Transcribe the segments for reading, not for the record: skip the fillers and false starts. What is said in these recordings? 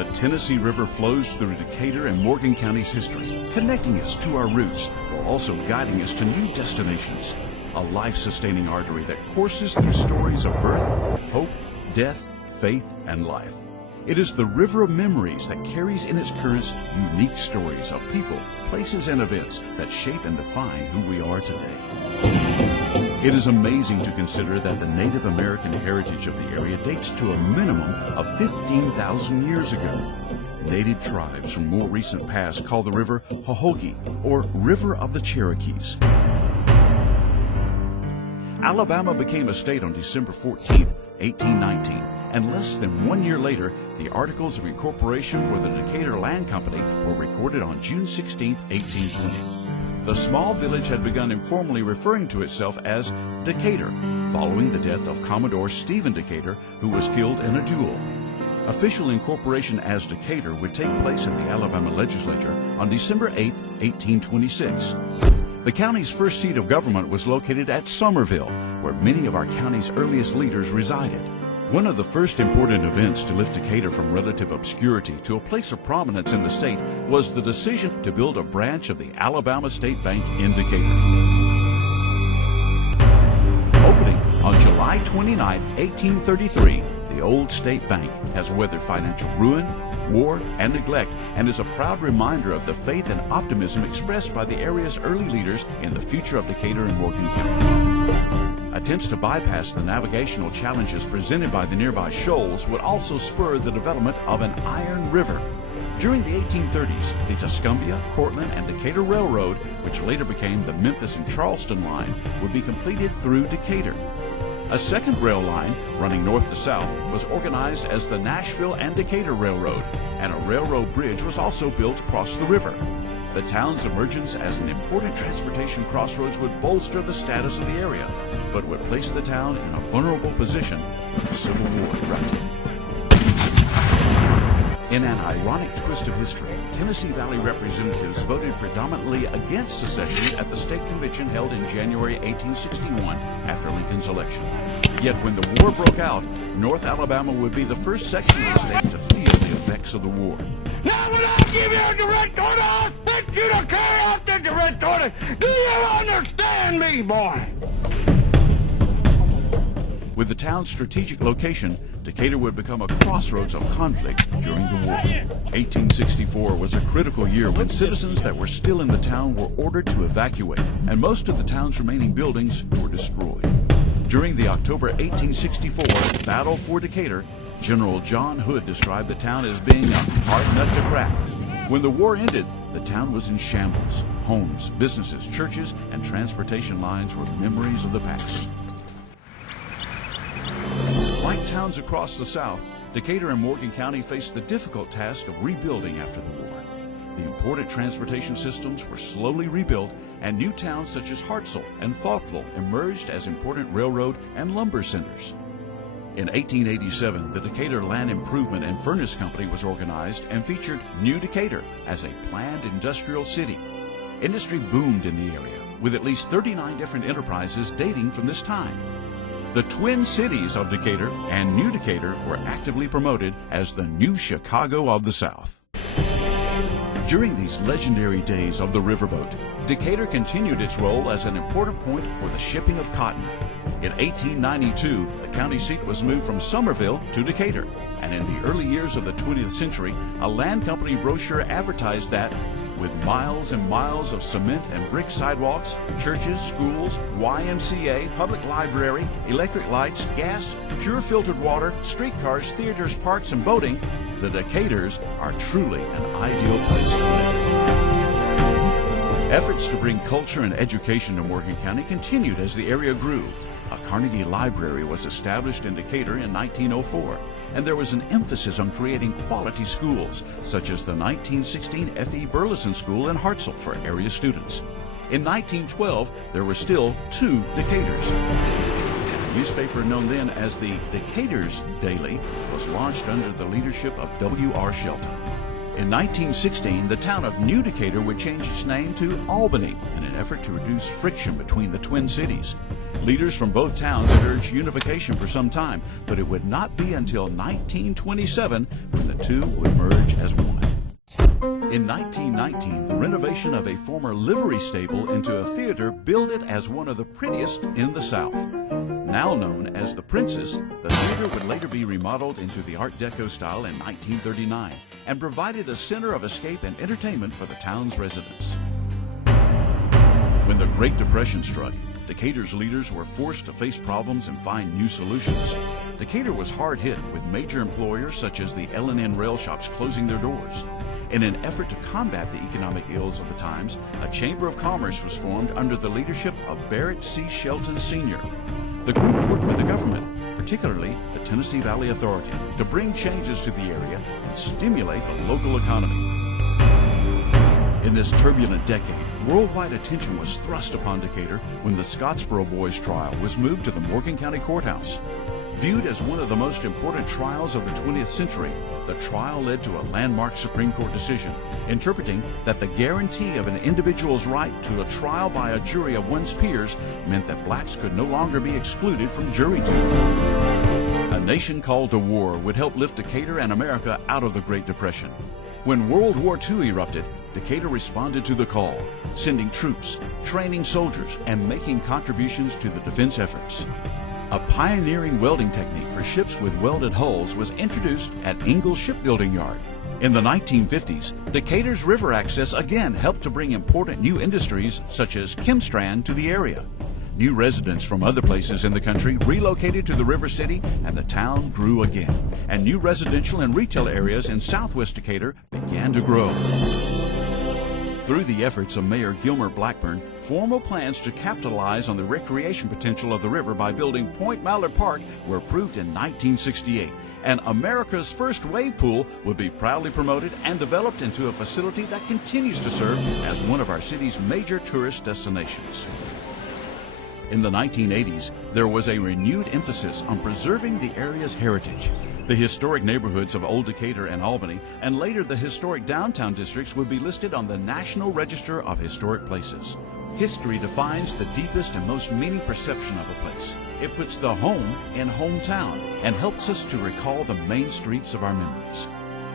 The Tennessee River flows through Decatur and Morgan County's history, connecting us to our roots while also guiding us to new destinations. A life-sustaining artery that courses through stories of birth, hope, death, faith, and life. It is the river of memories that carries in its currents unique stories of people, places, and events that shape and define who we are today. It is amazing to consider that the Native American heritage of the area dates to a minimum of 15,000 years ago. Native tribes from more recent past call the river Hohogi, or River of the Cherokees. Alabama became a state on December 14, 1819, and less than 1 year later, the Articles of Incorporation for the Decatur Land Company were recorded on June 16, 1820. The small village had begun informally referring to itself as Decatur, following the death of Commodore Stephen Decatur, who was killed in a duel. Official incorporation as Decatur would take place in the Alabama legislature on December 8, 1826. The county's first seat of government was located at Summerville, where many of our county's earliest leaders resided. One of the first important events to lift Decatur from relative obscurity to a place of prominence in the state was the decision to build a branch of the Alabama State Bank in Decatur. Opening on July 29, 1833, the old state bank has weathered financial ruin, war, and neglect, and is a proud reminder of the faith and optimism expressed by the area's early leaders in the future of Decatur and Morgan County. Attempts to bypass the navigational challenges presented by the nearby shoals would also spur the development of an iron river. During the 1830s, the Tuscumbia, Cortland, and Decatur Railroad, which later became the Memphis and Charleston line, would be completed through Decatur. A second rail line, running north to south, was organized as the Nashville and Decatur Railroad, and a railroad bridge was also built across the river. The town's emergence as an important transportation crossroads would bolster the status of the area, but would place the town in a vulnerable position when the Civil War erupted. In an ironic twist of history, Tennessee Valley representatives voted predominantly against secession at the state convention held in January 1861 after Lincoln's election. Yet when the war broke out, North Alabama would be the first section of the state to feel the effects of the war. Now when I give you a direct order, I expect you to carry out the direct order. Do you understand me, boy? With the town's strategic location, Decatur would become a crossroads of conflict during the war. 1864 was a critical year when citizens that were still in the town were ordered to evacuate, and most of the town's remaining buildings were destroyed. During the October 1864 Battle for Decatur, General John Hood described the town as being a hard nut to crack. When the war ended, the town was in shambles. Homes, businesses, churches, and transportation lines were memories of the past. Like towns across the South, Decatur and Morgan County faced the difficult task of rebuilding after the war. The important transportation systems were slowly rebuilt, and new towns such as Hartselle and Falkville emerged as important railroad and lumber centers. In 1887, the Decatur Land Improvement and Furnace Company was organized and featured New Decatur as a planned industrial city. Industry boomed in the area, with at least 39 different enterprises dating from this time. The twin cities of Decatur and New Decatur were actively promoted as the new Chicago of the South. During these legendary days of the riverboat, Decatur continued its role as an important point for the shipping of cotton. In 1892, the county seat was moved from Summerville to Decatur, and in the early years of the 20th century, a land company brochure advertised that, with miles and miles of cement and brick sidewalks, churches, schools, YMCA, public library, electric lights, gas, pure filtered water, streetcars, theaters, parks, and boating, the Decaturs are truly an ideal place to live. Efforts to bring culture and education to Morgan County continued as the area grew. A Carnegie Library was established in Decatur in 1904, and there was an emphasis on creating quality schools, such as the 1916 F.E. Burleson School in Hartselle for area students. In 1912, there were still 2 Decaturs. A newspaper known then as the Decatur's Daily was launched under the leadership of W.R. Shelton. In 1916, the town of New Decatur would change its name to Albany in an effort to reduce friction between the twin cities. Leaders from both towns had urged unification for some time, but it would not be until 1927 when the two would merge as one. In 1919, the renovation of a former livery stable into a theater billed it as one of the prettiest in the South. Now known as the Princess, the theater would later be remodeled into the Art Deco style in 1939 and provided a center of escape and entertainment for the town's residents. When the Great Depression struck, Decatur's leaders were forced to face problems and find new solutions. Decatur was hard hit with major employers such as the L&N rail shops closing their doors. In an effort to combat the economic ills of the times, a Chamber of Commerce was formed under the leadership of Barrett C. Shelton Sr. The group worked with the government, particularly the Tennessee Valley Authority, to bring changes to the area and stimulate the local economy. In this turbulent decade, worldwide attention was thrust upon Decatur when the Scottsboro Boys trial was moved to the Morgan County Courthouse. Viewed as one of the most important trials of the 20th century, the trial led to a landmark Supreme Court decision, interpreting that the guarantee of an individual's right to a trial by a jury of one's peers meant that blacks could no longer be excluded from jury duty. A nation called to war would help lift Decatur and America out of the Great Depression. When World War II erupted, Decatur responded to the call, sending troops, training soldiers, and making contributions to the defense efforts. A pioneering welding technique for ships with welded hulls was introduced at Ingalls Shipbuilding Yard. In the 1950s, Decatur's river access again helped to bring important new industries such as Chemstrand to the area. New residents from other places in the country relocated to the river city, and the town grew again. And new residential and retail areas in southwest Decatur began to grow. Through the efforts of Mayor Gilmer Blackburn, formal plans to capitalize on the recreation potential of the river by building Point Mallard Park were approved in 1968, and America's first wave pool would be proudly promoted and developed into a facility that continues to serve as one of our city's major tourist destinations. In the 1980s, there was a renewed emphasis on preserving the area's heritage. The historic neighborhoods of Old Decatur and Albany, and later the historic downtown districts, would be listed on the National Register of Historic Places. History defines the deepest and most meaning perception of a place. It puts the home in hometown and helps us to recall the main streets of our memories.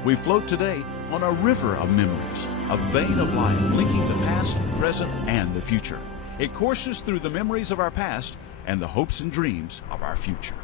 We float today on a river of memories, a vein of life linking the past, present, and the future. It courses through the memories of our past and the hopes and dreams of our future.